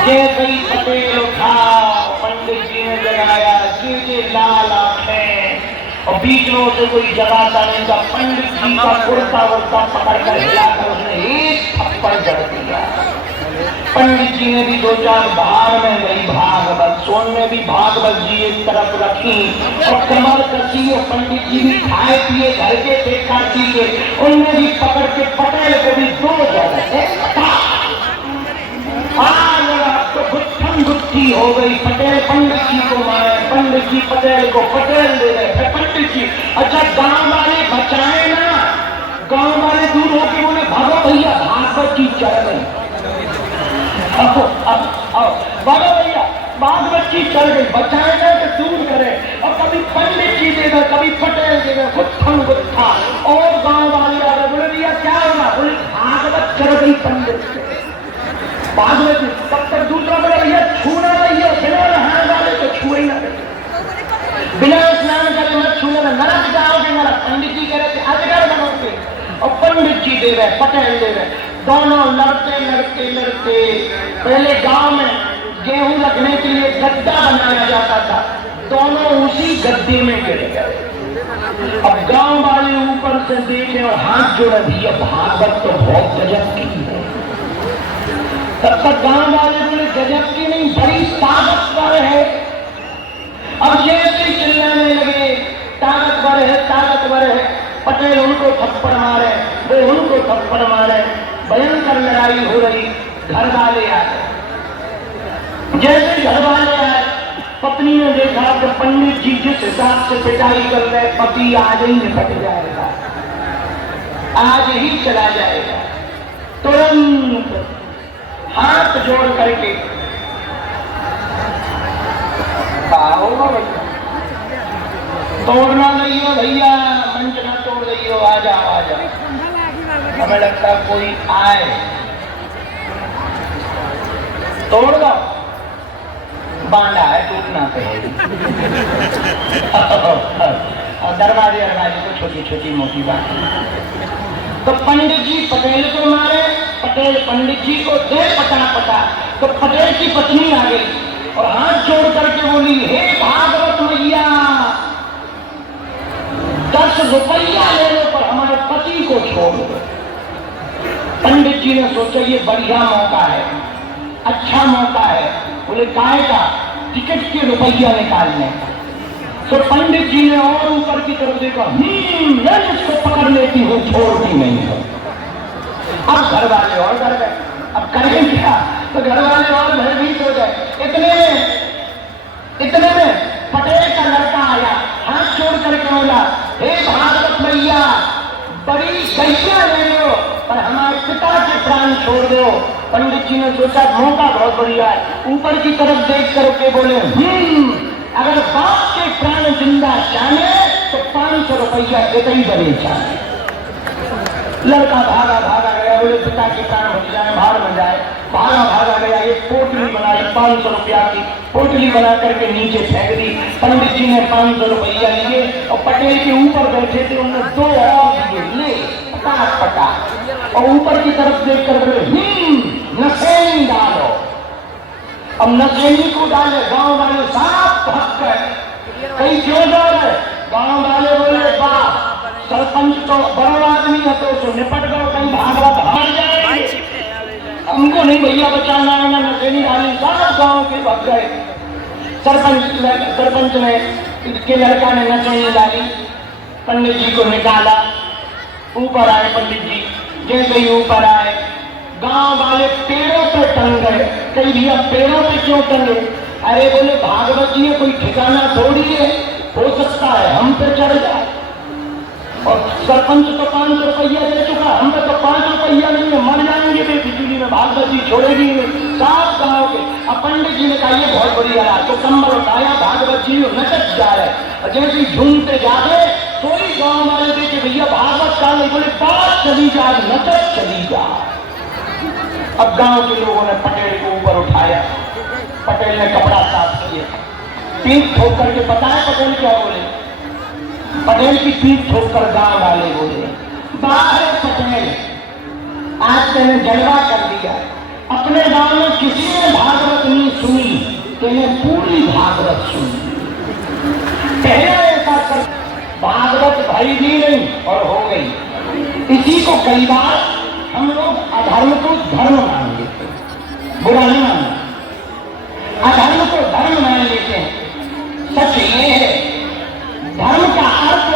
जैसे ही पटेल उठा, पंडित जी ने जगाया, सीधे लाल आंखें और बीच में से कोई जगाता नहीं था। पंडित जी का कुर्ता वर्ता पकड़कर हिलाकर उसने एक थप्पड़ जड़ दिया। पंडित जी ने भी दो चार भाग में गई भागवत, सोन ने भी भागवत जी एक तरफ रखी और कमर कसी और पंडित जी भी खाए पिए घर के थे काशी के, उनने भी पकड़ के पटेल को भी दो जगह तो गुत्थम गुत्थी हो गई। पटेल पंडित जी को मारे, पंडित जी पटेल को, पटेल दे रहे पंडित जी। अच्छा गांव वाले बचाए ना, गांव वाले दूर होके बोले भागो भैया, भागवत जी चढ़ गई, भागो भैया भागवत जी चढ़ गई, बचाए ना तो दूर करे। और कभी पंडित जी दे गए, कभी पटेल दे गए, गुत्थम गुत्था। और गांव वाले आ गए, बोले भैया क्या होगा, बोले भागवत चढ़ गई पंडित से, भागवत। तब तक दूसरा बोला भैया छूना नहीं है, बिना नहाने वाले तो छुए ना, बिना स्नान करे मत छूने, नरक जाओगे नरक। पंडित जी कह रहे थे अजगर बनोगे, और पंडित जी दे रहे, पटेल दे रहे, दोनों लड़ते लड़ते लड़ते। पहले गांव में गेहूं रखने के लिए गद्दा बनाया जाता था, दोनों उसी गद्दे में गिर गए। अब गांव वाले ऊपर से देखे और हाथ जोड़े, भैया भागवत तो बहुत गजब की है। तब तक गांव वाले बोले गजब की नहीं, बड़ी ताकतवर है। अब जैसे ही चिल्लाने लगे ताकतवर है ताकतवर है, पटेल उनको थप्पड़ मारे, वो उनको थप्पड़ मारे, भयंकर लड़ाई हो रही। घर वाले आए, जैसे घर वाले आए पत्नी ने देखा कि पंडित जी जिस हिसाब से पिटाई कर रहे, पति आज ही निपट जाएगा, आज ही चला जाएगा। तुरंत हाथ जोड़ करके तोड़ना नहीं है भैया, मंच ना तोड़ रही हो, आ जाओ आ जाओ। हमें लगता कोई आए, तोड़ दो, बांधा है टूटना पड़ेगी। और दरवाजे दरवाजे को छोटी छोटी मोटी बात। तो पंडित जी पटेल को मारे, पटेल पंडित जी को दे पटा पटा। तो पटेल की पत्नी आ गई और हाथ जोड़ करके बोली, हे भागवत मैया 10 रुपया लेने पर हमारे पति को छोड़ दो। पंडित जी ने सोचा ये बढ़िया मौका है, अच्छा मौका है। बोले काय का, टिकट के रुपया निकालने का। तो पंडित जी ने और ऊपर की तरफ देखा, मैं इसको पकड़ लेती हूँ, छोड़ती नहीं है। अब घर वाले और डर गए, अब करें क्या, तो घर वाले और भयभीत हो गए। इतने में पटेल का लड़का आया, हाथ जोड़ करके बोला, हे भागवत मैया बड़ी गैया ले लो पर हमारे पिता के प्राण छोड़ दो। पंडित जी ने सोचा मौका बहुत बढ़िया है, ऊपर की तरफ देख करके बोले, अगर बाप के प्राण जिंदा जाने तो 500 रुपया इतनी बड़े जाने। लड़का भागा भागा गया, बोले पिता के प्राण बच जाए, बाहर बन जाए। भागा भागा गया, एक पोटली बनाई 500 रुपया की, पोटली बना करके नीचे फेंक दी। पंडित जी ने 500 रुपया लिए और पटेल के ऊपर बैठे थे उन्होंने 2 और दिए, ले पटाख पटाख। और ऊपर की तरफ देख कर बोले, नशेनी डालो। अब नशेनी को डाले, गांव वाले साफ भाग गए, कहीं क्यों जा रहे। गांव वाले बोले बाप सरपंच तो बड़ा आदमी है तो उसे निपट गए, कहीं भागवत हार जाएंगे, हमको नहीं भैया बचाना है ना। नशेनी डाली, सारा गांव के भाग गए। सरपंच ने के लड़का ने नशेनी डाली, पंडित जी को निकाला, ऊपर आए पंडित जी। जैसे ही ऊपर आए गांव वाले पेड़ों पे टंग गए। कई भैया पेड़ों पे क्यों टंगे, अरे बोले भागवत जी कोई ठिकाना थोड़ी है, हो सकता है हम पे चढ़ जाए। और सरपंच तो 500 रुपया दे चुका, हम पे तो 5 रुपया नहीं है, मर जाएंगे बिजली में, भागवत जी छोड़ेगी नहीं, साफ गाँव के। अब पंडित जी ने कहा ये बहुत बढ़िया रहा, तो कंबल उठाया, भागवत जी नचट जा रहे। और जैसे झूमते जाते कोई गाँव वाले देखे भैया भागवत का नहीं, बोले बात चली जा, नचट चली जा। अब गांव के लोगों ने पटेल को ऊपर उठाया, पटेल ने कपड़ा साफ किया, पीठ ठोक करके बताया पटेल क्या बोले। पटेल की पीठ ठोक कर गांव वाले बोले, बाहर पटेल आज तेने जलवा कर दिया, अपने गांव में किसी ने भागवत तो इन्हें पूरी भागवत सुनी। पहले ऐसा कर भागवत भई भी नहीं और हो गई। इसी को कई बार हम लोग अधर्म को धर्म मान लेते हैं, बुरा नहीं मानना, अधर्म को धर्म मान लेते हैं। सच ये है, धर्म का अर्थ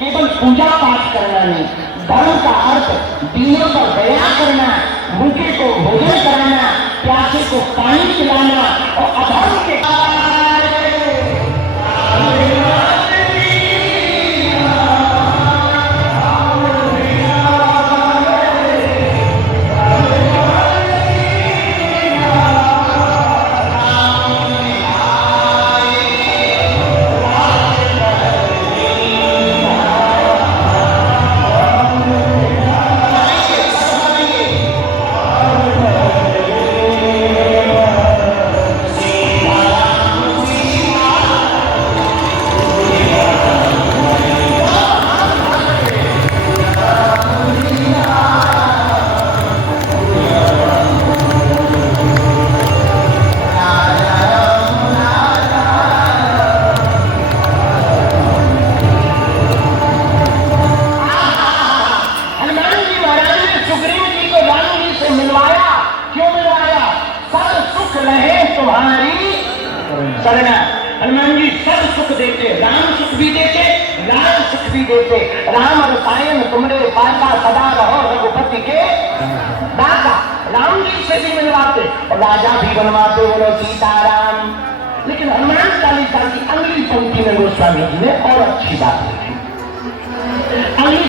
केवल पूजा पाठ करना नहीं, धर्म का अर्थ दिलों पर दया करना, भूखे को भोजन कराना, प्यासे को पानी पिलाना। और अधर्म के शरणा। हनुमान जी सब सुख देते, राम सुख भी देते, राम सुख भी देते। राम रसायन तुमरे पासा सदा रहो रघुपति के दाता। राम जी से भी मिलवाते और राजा भी बनवाते, बोलो सीताराम। लेकिन हनुमान चालीसा की अगली पंक्ति में गोस्वामी जी ने और अच्छी बात लिखी।